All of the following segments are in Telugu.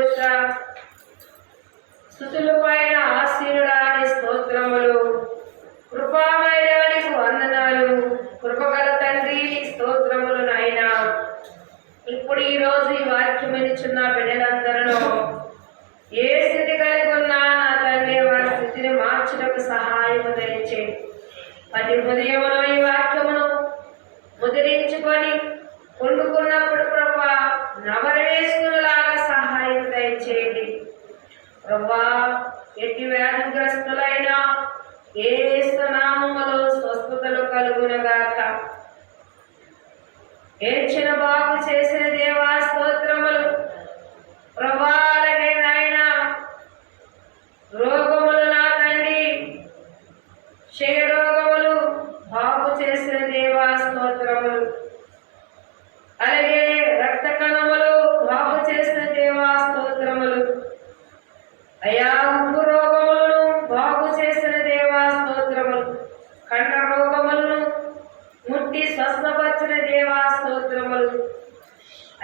సంతోష స్తుతుల పైన ఆశీనుడాని స్తోత్రములు. కృపామయుడానికి వందనాలు. కృపగల తండ్రి స్తోత్రములు నాయనా. ఇప్పుడు ఈ రోజు ఈ వాక్యం వినిచున్న బిడ్డలందరూ ఏ స్థితి కలిగి ఉన్నా నా తండ్రి వారి స్థితిని మార్చుటకు సహాయము దయచేయండి. ప్రతి ఉదయంలో ఈ వాక్యమును ముద్రించుకొని వండుకున్నప్పుడు ప్రభా నవరేసుకులాగా సహాయం దయచేయండి. ప్రభా ఎట్టి వ్యాధిగ్రస్తులైనా యేసు నామములో స్వస్థతలు కలుగునగాక. ఏడ్చిన బాగు చేసిన దేవా స్తోత్రములు. ప్రభా అలాగే నాయనా రోగములు నా తండ్రి క్షయ రోగములు బాగు చేసిన దేవా స్తోత్రములు. అలాగే రక్త కణములు బాగు చేసిన దేవా స్తోత్రములు. అయా ఉప్పు రోగములను బాగు చేసిన దేవా స్తోత్రములు. కండ రోగములను ముట్టి స్వస్థపరిచిన దేవా స్తోత్రములు.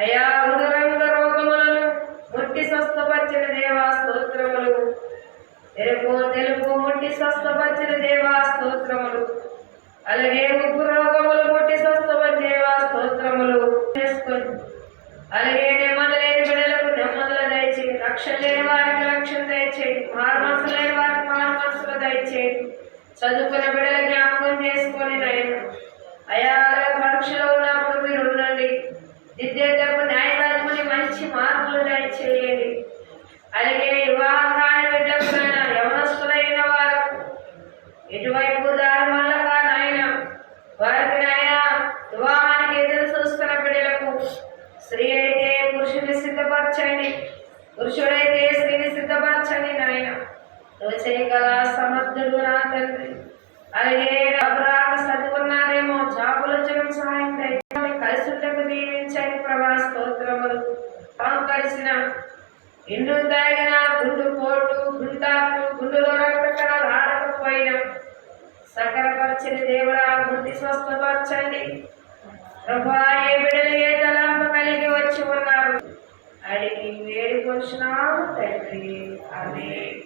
అయా ఉదరంగ రోగములను ముట్టి స్వస్థపరిచిన దేవా స్తోత్రములు. ఎరుపు తెలుపు ముట్టి స్వస్థపరిచిన దేవా స్తోత్రములు. అలాగే ఉప్పు రోగములు ముట్టి స్వస్థపరిచిన దేవా స్తోత్రములు చేసుకొని అలాగే నెమ్మది లేని బిడ్డలకు నెమ్మదులు దయచేయి. రక్షణ లేని వారికి రక్షణ దయచేయి. మారుమనసు లేని వారికి మారుమనసులు దయచేయి. చదువుకున్న బిడ్డల జ్ఞాపకం చేసుకొని నాయన అయా పరీక్షలో ఉన్నప్పుడు మీరు ఉండండి. విద్యార్థులకు న్యాయవాదముని మంచి మార్పులు దయచేయండి. అలాగే వివాహాన్ని బిడ్డలకు యవనస్తులైన వారు ఎటువైపు దారి వల్ల నాయన వారికి నాయన వివాహానికి ఎదురు చూస్తున్న బిడ్డలకు స్త్రీ అయితే పురుషుని సిద్ధపరచండి, పురుషుడైతే స్త్రీని సిద్ధపరచండి నాయన. నువ్వు చేయగల సమర్థుడు నా తండ్రి. అలాగే అపరాధ చదువుకున్నారేమో జాబులు వచ్చడం సహాయం దయచేయండి. కలిసి ఉండకు దీవించండి ప్రభా స్తోత్రములు. పాము కలిసిన ఎండు తాగిన గుండు పోటు గుంటాకు గుండులో రక్త కణాలు ఆడకపోయినా సకరపరచని దేవుడా బుద్ధి స్వస్థపరచండి ప్రభా. ఏ బిడ్డలు ఏ తలంపు కలిగి వచ్చి ఉన్నారు అడిగి వేడుకొచ్చినాము తండ్రి. ఆమేన్.